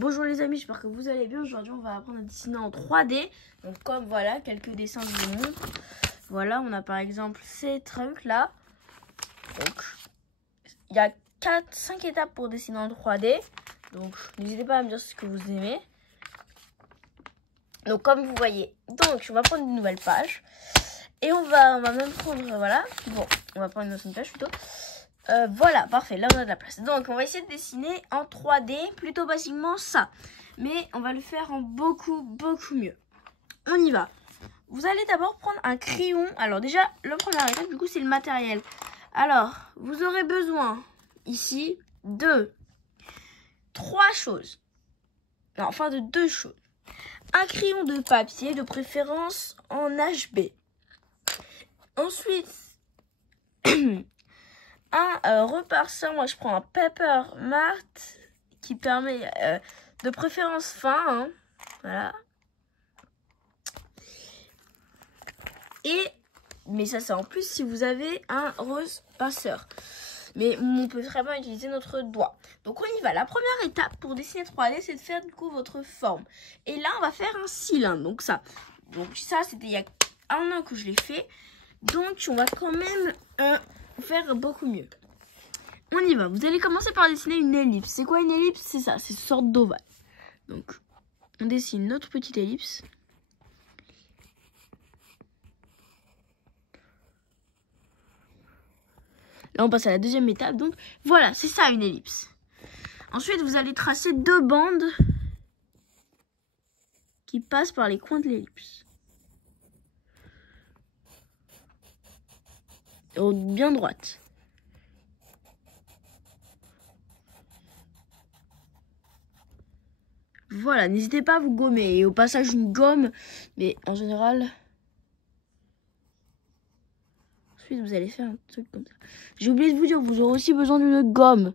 Bonjour les amis, j'espère que vous allez bien. Aujourd'hui on va apprendre à dessiner en 3D. Donc comme voilà, quelques dessins je vous montre. Voilà, on a par exemple ces trucs là. Donc il y a 5 étapes pour dessiner en 3D. Donc n'hésitez pas à me dire ce que vous aimez. Donc comme vous voyez, donc on va prendre une nouvelle page. Et on va même prendre, voilà. Bon, on va prendre une autre page plutôt. Voilà, parfait, là on a de la place. Donc on va essayer de dessiner en 3D, plutôt basiquement ça. Mais on va le faire en beaucoup mieux. On y va. Vous allez d'abord prendre un crayon. Alors déjà, le premier étape du coup c'est le matériel. Alors, vous aurez besoin ici de 3 choses. Non, enfin de 2 choses. Un crayon de papier, de préférence en HB. Ensuite, un repasseur, moi je prends un paper mat qui permet de préférence fin, hein, voilà. Mais ça c'est en plus si vous avez un repasseur. Mais on peut très bien utiliser notre doigt. Donc on y va. La première étape pour dessiner 3D, c'est de faire du coup votre forme. Et là on va faire un cylindre. Donc ça c'était il y a un an que je l'ai fait. Donc on va quand même faire beaucoup mieux. On y va. Vous allez commencer par dessiner une ellipse. C'est quoi une ellipse? C'est ça, c'est une sorte d'ovale. Donc on dessine notre petite ellipse. Là on passe à la deuxième étape. Donc voilà, c'est ça une ellipse. Ensuite vous allez tracer 2 bandes qui passent par les coins de l'ellipse. Bien droite. Voilà, n'hésitez pas à vous gommer. Et au passage, une gomme, mais en général... Ensuite, vous allez faire un truc comme ça. J'ai oublié de vous dire, vous aurez aussi besoin d'une gomme.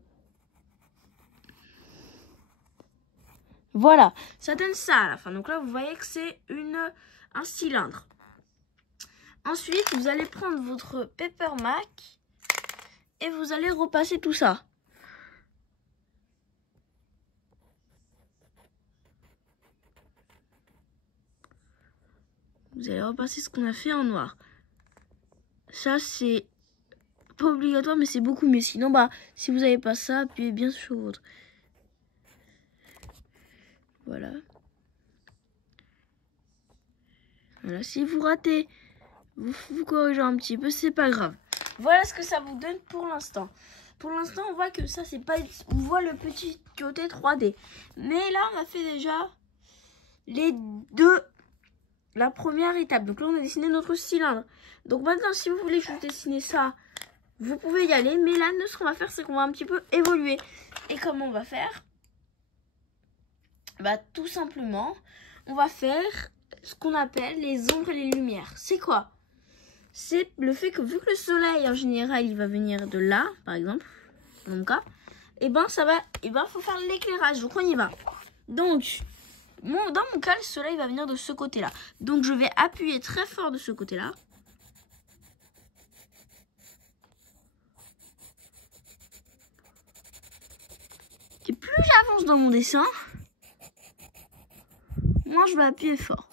Voilà, ça donne ça à la fin. Donc là, vous voyez que c'est un cylindre. Ensuite, vous allez prendre votre paper mac et vous allez repasser tout ça. Vous allez repasser ce qu'on a fait en noir. Ça, c'est pas obligatoire, mais c'est beaucoup mieux. Sinon, si vous n'avez pas ça, appuyez bien sur votre... Voilà. Voilà, si vous ratez, vous corrigez un petit peu, c'est pas grave. Voilà ce que ça vous donne pour l'instant. Pour l'instant, on voit que ça, c'est pas... On voit le petit côté 3D. Mais là, on a fait déjà la première étape. Donc là, on a dessiné notre cylindre. Donc maintenant, si vous voulez que je vous dessine ça, vous pouvez y aller. Mais là, nous, ce qu'on va faire, c'est qu'on va un petit peu évoluer. Et comment on va faire? Tout simplement, on va faire ce qu'on appelle les ombres et les lumières. C'est quoi? C'est le fait que vu que le soleil en général il va venir de là, par exemple, dans mon cas, faut faire l'éclairage. Donc on y va. Donc dans mon cas, le soleil va venir de ce côté-là. Donc je vais appuyer très fort de ce côté-là. Et plus j'avance dans mon dessin, moins je vais appuyer fort.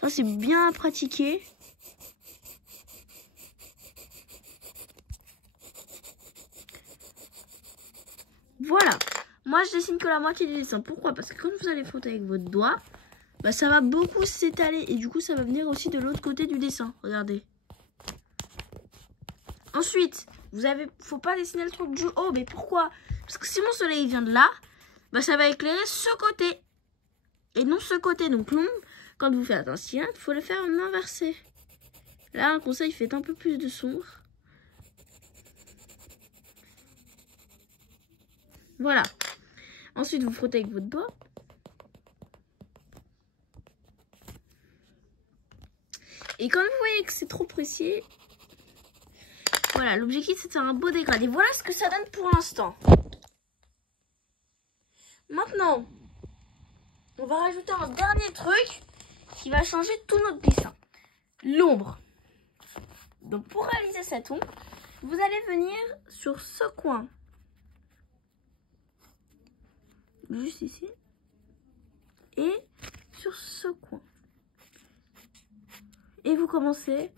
Ça c'est bien à pratiquer. Voilà. Moi je dessine que la moitié du dessin. Pourquoi? Parce que quand vous allez frotter avec votre doigt, ça va beaucoup s'étaler. Et du coup ça va venir aussi de l'autre côté du dessin. Regardez. Ensuite, faut pas dessiner le truc du haut. Mais pourquoi? Parce que si mon soleil vient de là, ça va éclairer ce côté. Et non ce côté. Donc l'ombre, quand vous faites un cylindre, il faut le faire en inversé. Là, un conseil, faites un peu plus de sombre. Voilà. Ensuite, vous frottez avec votre doigt. Et quand vous voyez que c'est trop précis, voilà, l'objectif c'est de faire un beau dégradé. Voilà ce que ça donne pour l'instant. Maintenant, on va rajouter un dernier truc qui va changer tout notre dessin. L'ombre. Donc pour réaliser cette ombre, vous allez venir sur ce coin. juste ici. Et sur ce coin. Et vous commencez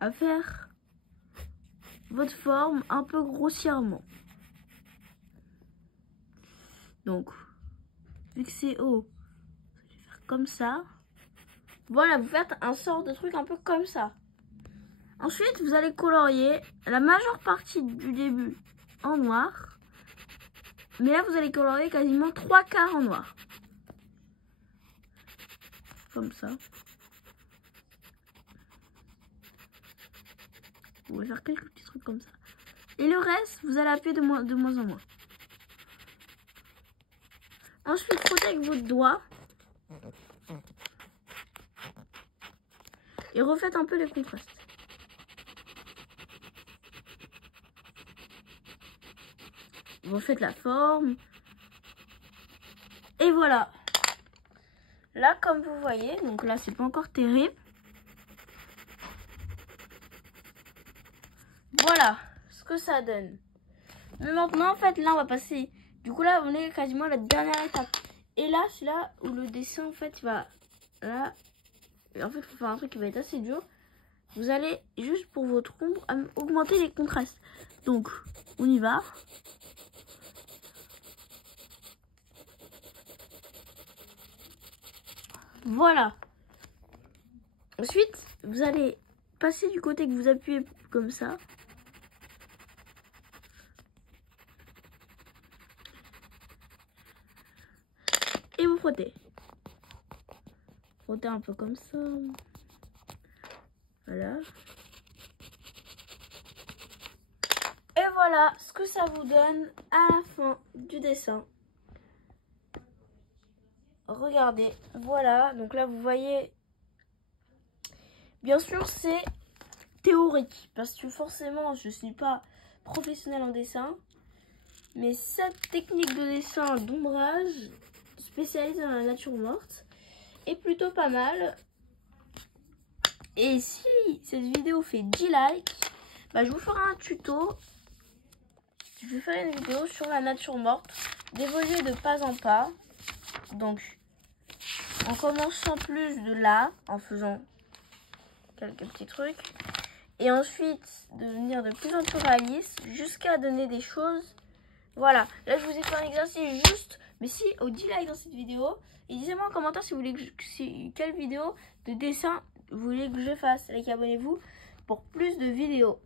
à faire votre forme un peu grossièrement. Donc, vu que c'est haut, vous allez faire comme ça. Voilà, vous faites un sort de truc un peu comme ça. Ensuite, vous allez colorier la majeure partie du début en noir. Mais là, vous allez colorier quasiment 3/4 en noir. Comme ça. Vous pouvez faire quelques petits trucs comme ça. Et le reste, vous allez appuyer de moins en moins. Ensuite, frottez avec votre doigt. Et refaites un peu les contrastes. Vous faites la forme. Et voilà. Là, comme vous voyez, donc là, c'est pas encore terrible. Voilà ce que ça donne. Mais maintenant, en fait, là, on va passer. Du coup, là, on est quasiment à la dernière étape. Et là, c'est là où le dessin, en fait, va. Là. En fait, il faut faire un truc qui va être assez dur. Vous allez, juste pour votre ombre, augmenter les contrastes. Donc, on y va. Voilà. Ensuite, vous allez passer du côté que vous appuyez comme ça. Et vous frottez. Frottez un peu comme ça. Voilà. Et voilà ce que ça vous donne à la fin du dessin. Regardez, voilà. Donc là, vous voyez. Bien sûr, c'est théorique. Parce que forcément, je ne suis pas professionnelle en dessin. Mais cette technique de dessin d'ombrage spécialisée dans la nature morte est plutôt pas mal. Et si cette vidéo fait 10 likes, bah, je vous ferai un tuto. Je vais faire une vidéo sur la nature morte, d'évoluer de pas en pas. Donc, en commençant plus de là, en faisant quelques petits trucs. Et ensuite, devenir de plus en plus réaliste, jusqu'à donner des choses. Voilà, là je vous ai fait un exercice juste. Mais si, au 10 likes dans cette vidéo, et dites-moi en commentaire si vous voulez quelle vidéo de dessin vous voulez que je fasse. Et abonnez-vous pour plus de vidéos.